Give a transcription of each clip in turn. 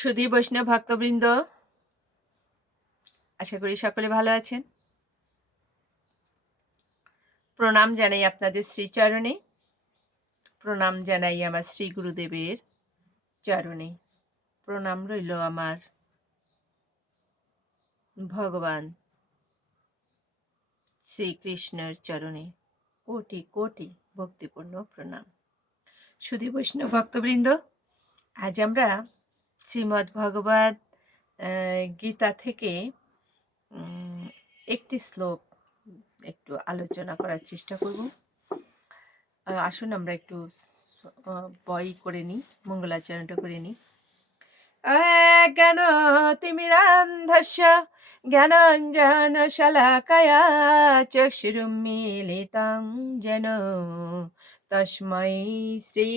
সুধী বৈষ্ণব ভক্তবৃন্দ। আশা করি সকলে ভালো আছেন। প্রণাম জানাই আপনাদের শ্রীচরণে। প্রণাম জানাই আমার শ্রী গুরুদেবের চরণে। প্রণাম রইল আমার ভগবান শ্রীকৃষ্ণের চরণে। কোটি কোটি ভক্তিপূর্ণ প্রণাম। সুধী বৈষ্ণব ভক্তবৃন্দ, আজ আমরা শ্রীমদ্ ভগবত গীতা থেকে একটি শ্লোক একটু আলোচনা করার চেষ্টা করব। আসুন আমরা একটু বই করে নিই, মঙ্গলাচরণটা করে নিই। জ্ঞান তিমিরান্ধস্য জ্ঞানাঞ্জন শলাকয়া চক্ষুরুন্মীলিतं যেন তস্मै শ্রী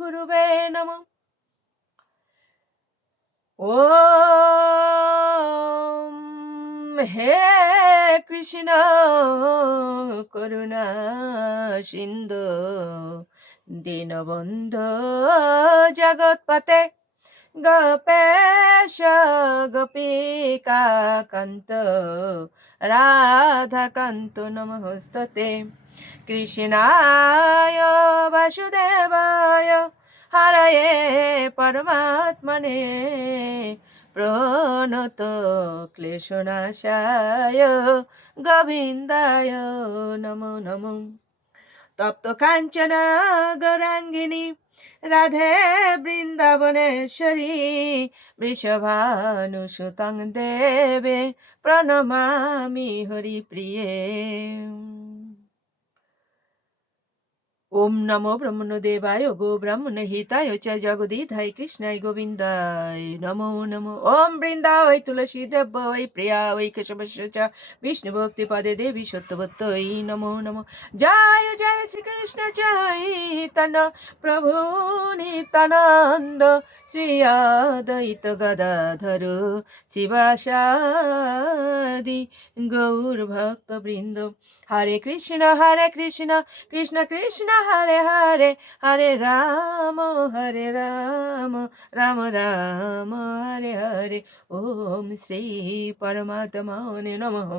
গুরুবে নমঃ। ওম হে কৃষ্ণ করুণা সিন্ধু দীনবন্ধু জগৎপতে গোপেশ গোপিকা কান্ত রাধাকান্ত নমস্তে কৃষ্ণায় বাসুদেবায় হরয়ে পরমাত্মনে প্রণত ক্লেশনাশায় গোবিন্দায় নমো নমো। তপ্ত কাঞ্চন গৌরাঙ্গিনী, রাধে বৃন্দাবনেশ্বরী, বৃষভানুসুতং দেবে প্রণমামি হরিপ্রিয়ে। ওম নমো ব্রহ্মণদেবায় গো ব্রাহ্মণ হিতায় চ জগদীধায় কৃষ্ণায় গোবিন্দায়। নমো নমো। ওম বৃন্দা ওই তুলসী দেব ওই প্রিয়া ওই কেশবস্য চ বিষ্ণু ভক্তি পদে দেবী সত্যবত্তই নমো নমো। জয় জয় শ্রীকৃষ্ণ চৈতন্য প্রভু নিত্যানন্দ শ্রী অদ্বৈত গদাধর শিবাসাদি গৌর ভক্ত বৃন্দ হরে কৃষ্ণ হরে কৃষ্ণ কৃষ্ণ কৃষ্ণ। হরে হরে হরে রাম হরে রাম রাম রাম, হরে হরে। ওম শ্রী পরমাত্মনে নমঃ।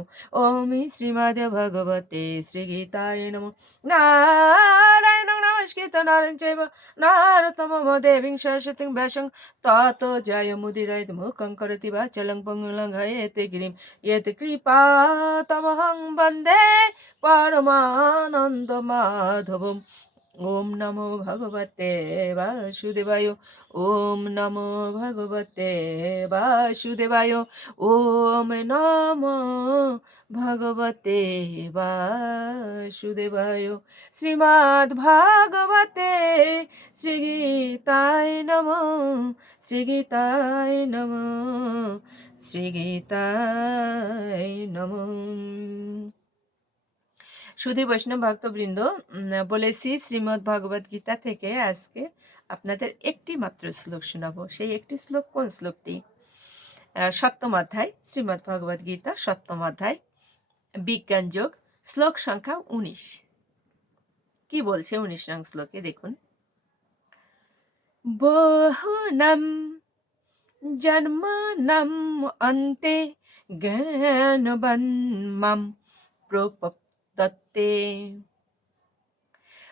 ওম শ্রীমদ ভগবতে শ্রীগীতায় নমঃ। নারায়ণ নমস্কৃত নারায়ণ চৈব নারতম দেবীং সরস্বতীং ব্যাসং তত জয় মুদিরয়ত মুখং করতি বাচলং পঙ্গুলং হয়েতে গিরিম। ইয়ত কৃপা তমহং বন্দে পরমানন্দ মাধবম। ওম নমো ভগবতে বাসুদেবায়, ওম নমো ভগবতে বাসুদেবায়, ওম নমো ভগবতে বাসুদেবায়। শ্রীমদ্ ভাগবতে শ্রীগীতায় নম শ্রীগীতায় নম শ্রীগীতায় নম। সুধী বৈষ্ণব ভক্তবৃন্দ বলেছি শ্রীমদ্ ভগবদ গীতা থেকে আজকে আপনাদের একটি মাত্র শ্লোক শোনাবো। সেই একটি শ্লোক কোন শ্লোকটি? সপ্তম অধ্যায়, শ্রীমদ্ ভগবদ গীতা, সপ্তম অধ্যায়, বিজ্ঞান যোগ, শ্লোক সংখ্যা উনিশ। কি বলছে উনিশ নং শ্লোকে? দেখুন। বহুনাম জন্মনাম অন্তে জ্ঞানবান মাম প্রপত্তে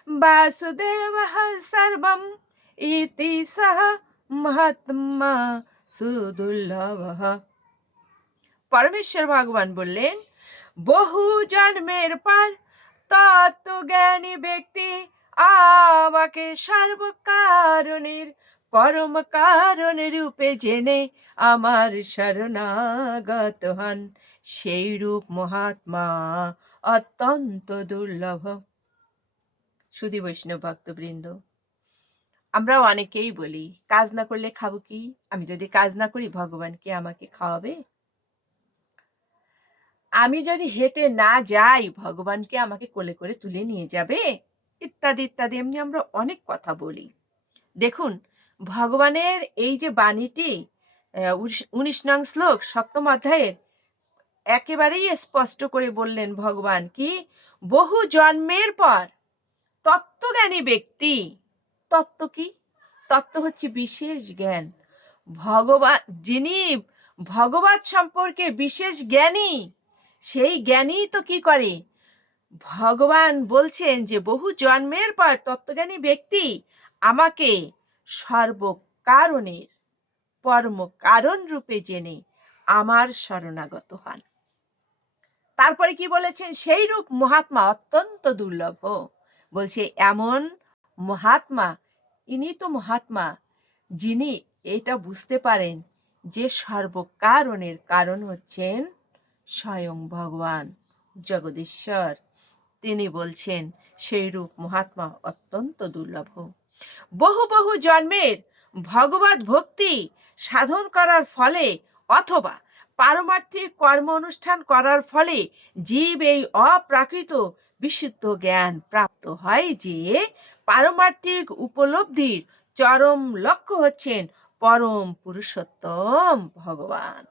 বাসুদেব সর্বম ইতি সহ মহাত্মা সুদুর্লভ পরমেশ্বর ভগবান বললেন বহু জন্মের পর তত্ত্বজ্ঞানী ব্যক্তি আমাকে সর্বকারণের পরম কারণ রূপে জেনে আমার শরণাগত হন সেই রূপ মহাত্মা অত্যন্ত দুর্লভ। সুধী বৈষ্ণব ভক্তবৃন্দ আমরা অনেকেই বলি, কাজ না করলে খাব কি? আমি যদি কাজ না করি, ভগবান কি আমাকে খাওয়াবে? আমি যদি হেঁটে না যাই, ভগবান কি আমাকে কোলে করে তুলে নিয়ে যাবে? ইত্যাদি ইত্যাদি, এমনি আমরা অনেক কথা বলি। দেখুন, ভগবানের এই যে বাণীটি উনিশ নং শ্লোক, সপ্তম অধ্যায়ের একেবারেই স্পষ্ট করে বললেন, ভগবান, কি? বহু জন্মের পর তত্ত্বজ্ঞানী ব্যক্তি। তত্ত্ব কি? তত্ত্ব হচ্ছে বিশেষ জ্ঞান। ভগবান যিনি ভগবত সম্পর্কে বিশেষ জ্ঞানী, সেই জ্ঞানী তো কি করে? ভগবান বলছেন যে, বহু জন্মের পর তত্ত্বজ্ঞানী ব্যক্তি আমাকে সর্বকারণের পরম কারণ রূপে জেনে আমার শরণাগত হন। তারপরে কি বলেছেন? সেই রূপ মহাত্মা অত্যন্ত দুর্লভ। বলছে, এমন মহাত্মা ইনি তো মহাত্মা, যিনি এটা বুঝতে পারেন যে সর্বকারণের কারণ হচ্ছেন স্বয়ং ভগবান জগদীশ্বর। তিনি বলছেন, সেই রূপ মহাত্মা অত্যন্ত দুর্লভ। বহু বহু জন্মের ভগবত ভক্তি সাধন করার ফলে অথবা পারমার্থিক কর্ম অনুষ্ঠান করার ফলে জীব এই অপ্রাকৃত বিশুদ্ধ জ্ঞান প্রাপ্ত হয় যে পারমার্থিক উপলব্ধির চরম লক্ষ্য হচ্ছেন পরম পুরুষোত্তম ভগবান।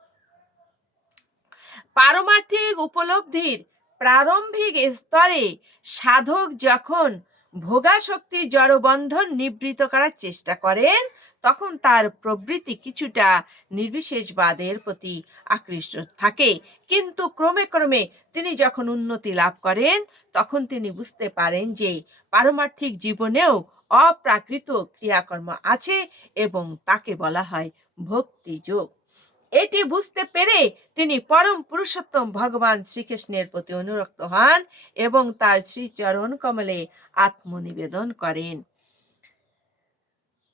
পারমার্থিক উপলব্ধির প্রারম্ভিক স্তরে সাধক যখন ভোগাশক্তি জড়বন্ধন নিবৃত করার চেষ্টা করেন তখন তার প্রবৃত্তি কিছুটা নির্বিশেষবাদের প্রতি আকৃষ্ট থাকে। কিন্তু ক্রমে ক্রমে তিনি যখন উন্নতি লাভ করেন, তখন তিনি বুঝতে পারেন যে পারমার্থিক জীবনেও অপ্রাকৃত ক্রিয়াকর্ম আছে এবং তাকে বলা হয় ভক্তিযোগ। এটি বুঝতে পেরে তিনি পরম পুরুষোত্তম ভগবান শ্রীকৃষ্ণের প্রতি অনুরক্ত হন এবং তার শ্রীচরণ কমলে আত্মনিবেদন করেন।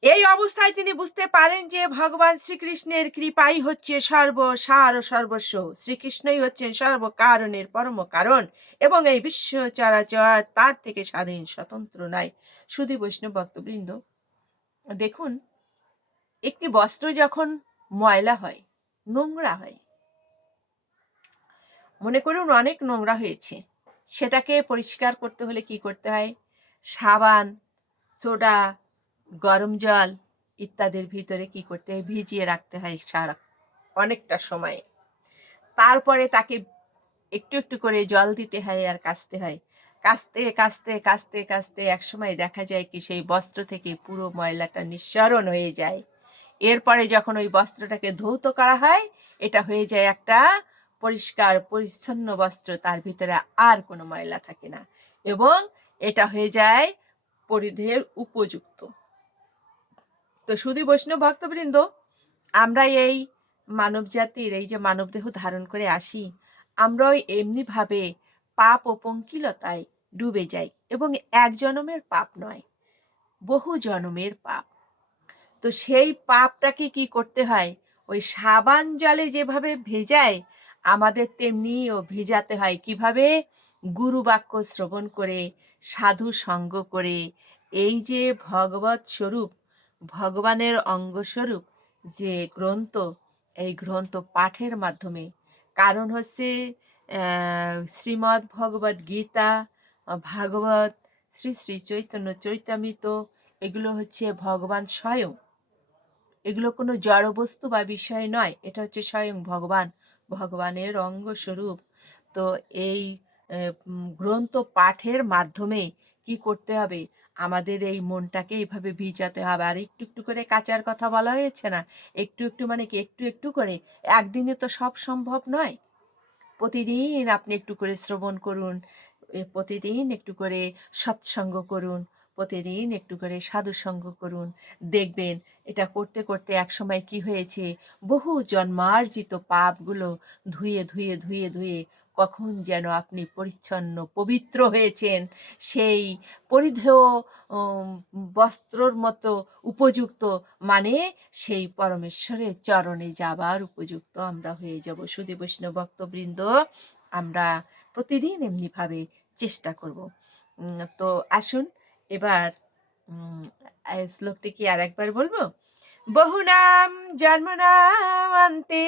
এই অবস্থায় তিনি বুঝতে পারেন যে ভগবান শ্রীকৃষ্ণের কৃপাই হচ্ছে সর্বসার ও সর্বস্ব। শ্রীকৃষ্ণই হচ্ছেন সর্বকারণের পরম কারণ এবং এই বিশ্ব চরাচর তার থেকে স্বাধীন, স্বতন্ত্র নয় শুধু বৈষ্ণব ভক্তবৃন্দ, দেখুন, একটি বস্ত্র যখন ময়লা হয়, নোংরা হয়, মনে করুন অনেক নোংরা হয়েছে, সেটাকে পরিষ্কার করতে হলে কি করতে হয়? সাবান, সোডা গরম জল ইত্যাদির ভিতরে কি করতে হয়? ভিজিয়ে রাখতে হয় সারা, অনেকটা সময়। তারপরে তাকে একটু একটু করে জল দিতে হয় আর কাচতে হয়। কাচতে কাচতে কাচতে কাচতে একসময় দেখা যায় কি সেই বস্ত্র থেকে পুরো ময়লাটা নিঃসরণ হয়ে যায়। এরপরে যখন ওই বস্ত্রটাকে ধৌত করা হয়, এটা হয়ে যায় একটা পরিষ্কার, পরিচ্ছন্ন বস্ত্র, তার ভিতরে আর কোনো ময়লা থাকে না। এবং এটা হয়ে যায় পরিধের উপযুক্ত। তো শুধু বৈষ্ণব ভক্তবৃন্দ, আমরা এই মানব জাতির, এই যে মানবদেহ ধারণ করে আসি, আমরাও এমনিভাবে পাপ ও পঙ্কিলতায় ডুবে যাই এবং এক জনমের পাপ নয়, বহু জনমের পাপ। তো সেই পাপটাকে কি করতে হয়? ওই সাবান জলে যেভাবে ভেজায়, আমাদের তেমনিও ভেজাতে হয়। কীভাবে? গুরু বাক্য শ্রবণ করে সাধু সঙ্গ করে, এই যে ভগবত স্বরূপ ভগবানের অঙ্গস্বরূপ যে গ্রন্থ, এই গ্রন্থ পাঠের মাধ্যমে। কারণ হচ্ছে শ্রীমদ্ ভগবত গীতা, ভাগবত, শ্রী শ্রী চৈতন্য চৈতামিত, এগুলো হচ্ছে ভগবান স্বয়ং। এগুলো কোনো জড়বস্তু বা বিষয় নয়, এটা হচ্ছে স্বয়ং ভগবান, ভগবানের অঙ্গস্বরূপ। তো এই গ্রন্থ পাঠের মাধ্যমে কি করতে হবে? আমাদের এই মনটাকে এইভাবে ভিজাতে হবে। আর একটু একটু করে কাচার কথা বলা হয়েছে না? একটু একটু মানে কি একটু একটু করে? একদিনে তো সব সম্ভব নয়। প্রতিদিন আপনি একটু করে শ্রবণ করুন প্রতিদিন একটু করে সৎসঙ্গ করুন, প্রতিদিন একটু করে সাধুসঙ্গ করুন। দেখবেন এটা করতে করতে এক সময় কি হয়েছে? বহু জন্মার্জিত পাপগুলো ধুয়ে ধুয়ে ধুয়ে ধুয়ে কখন যেন আপনি পরিচ্ছন্ন, পবিত্র হয়েছেন, সেই পরিধেয় বস্ত্রর মতো উপযুক্ত মানে সেই পরমেশ্বরের চরণে যাবার উপযুক্ত আমরা হয়ে যাব। সুদী বৈষ্ণব ভক্তবৃন্দ, আমরা প্রতিদিন এমনিভাবে চেষ্টা করব। তো আসুন, এবার শ্লোকটি কি আর একবার বলব? বহু নাম জন্ম নাম আন্তে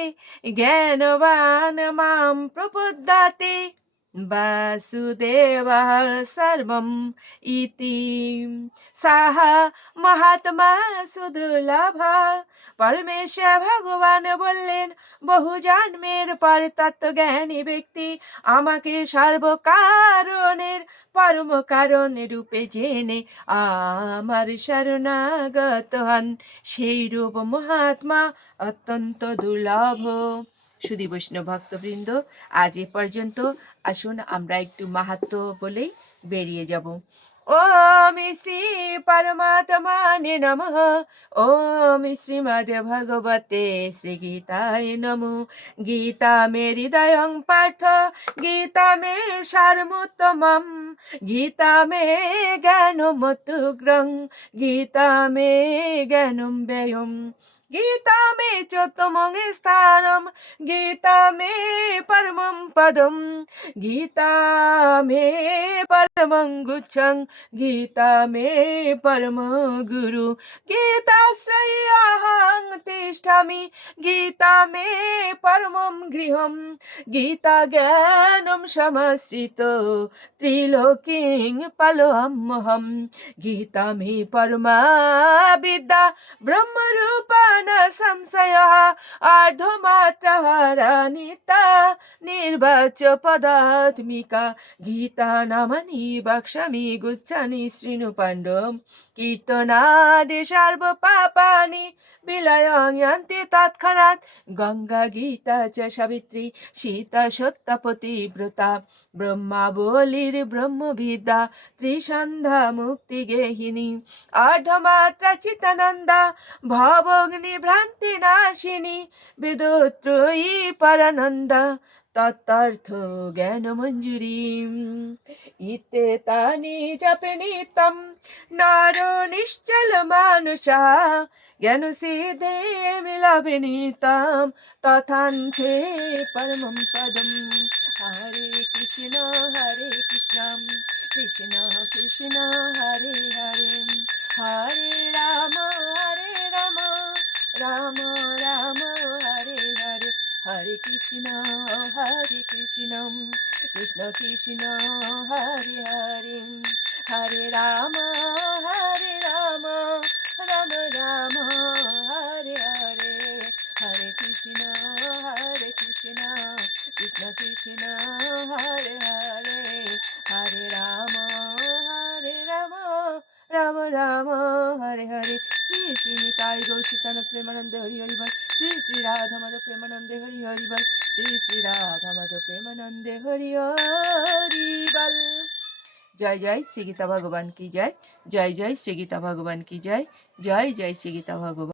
জ্ঞানবান মাম প্রপদ্যাতে वासुदेवः सर्वम् इति সাহ মহাত্মা সুদুর্লভ পরমেশ্বর ভগবান বললেন বহু জন্মের পর তত্ত্বজ্ঞানী ব্যক্তি আমাকে সর্বকারণের পরম কারণ রূপে জেনে আমার শরণাগত হন সেই রূপ মহাত্মা অত্যন্ত দুর্লভ সুদী বৈষ্ণব ভক্তবৃন্দ আজ এ পর্যন্ত আসুন আমরা একটু মাহাত্ম বলেই বেরিয়ে যাব। ওম শ্রী পরমাত্মানে নমঃ। ওম শ্রীমদ ভগবতে শ্রী গীতায় নমো। গীতা মে হৃদয়ং পার্থ, গীতা মে সারমুত্তমম, গীতা মে জ্ঞানমতুগ্রং গীতা মে জ্ঞানম ব্যয়ম গীতা মে চোত্তমং স্থানম গীতা মে পরমম পদম গীতা মে পরমং গুচ্ছং গীতা মে পরম গুরু গীতাশ্রয়াহং তিষ্ঠামি গীতা মে পরমম গৃহম গীতা জ্ঞানম সমশ্রিত ত্রিলোকিং পলোহম গীতা মে পরমা বিদ্যা জ্ঞান সংশয় আর্ধমাত্রাহারানিতা নির্বাচ পদাত্মিকা, গীতা নামানি বাক্সামি গুচ্ছানি শ্রীণু পাণ্ডব কীর্তনাদি সর্ব পাপানি বিলয়ন্তি তৎক্ষণাৎ, গঙ্গা গীতা চ সাবিত্রী, সীতা সত্যপতি ব্রতা, ব্রহ্মা বলির ব্রহ্মবিদ্যা, ত্রিসন্ধ্যা মুক্তি গেহিনী অর্ধমাত্রা চিতানন্দা ভবগ্নি ভ্রান্তি নাশিনী বিদুত্রয়ী পরানন্দা তত্তার্থ জ্ঞান মঞ্জুরি ইতে তানি জপে নিতম নর নিশ্চল মানুষা জ্ঞান সিদ্ধে মিলাবে নিতাম তথান্তে পরমম পদম হরে কৃষ্ণ হরে কৃষ্ণ কৃষ্ণ কৃষ্ণ হরে হরে হরে কৃষ্ণ, হরে কৃষ্ণ কৃষ্ণ কৃষ্ণ, হরে হরে হরে রাম হরে রাম রাম রাম, হরে হরে হরে কৃষ্ণ হরে কৃষ্ণ কৃষ্ণ কৃষ্ণ, হরে হরে হরে রাম হরে রাম রাম রাম, হরে হরে। শ্রী শ্রী নিতাই গৌশিতানাথ প্রেমানন্দে, হরি হরি বল। শ্রী শ্রী রাধা মাধব প্রেমানন্দে হরি হরি বল। শ্রী শ্রী রাধা মাধব প্রেমানন্দে হরি হরি বল। জয় জয় শ্রী গীতা ভগবান কি জয়? জয় জয় শ্রী গীতা ভগবান কি জয়? জয় জয় শ্রী গীতা ভগবান।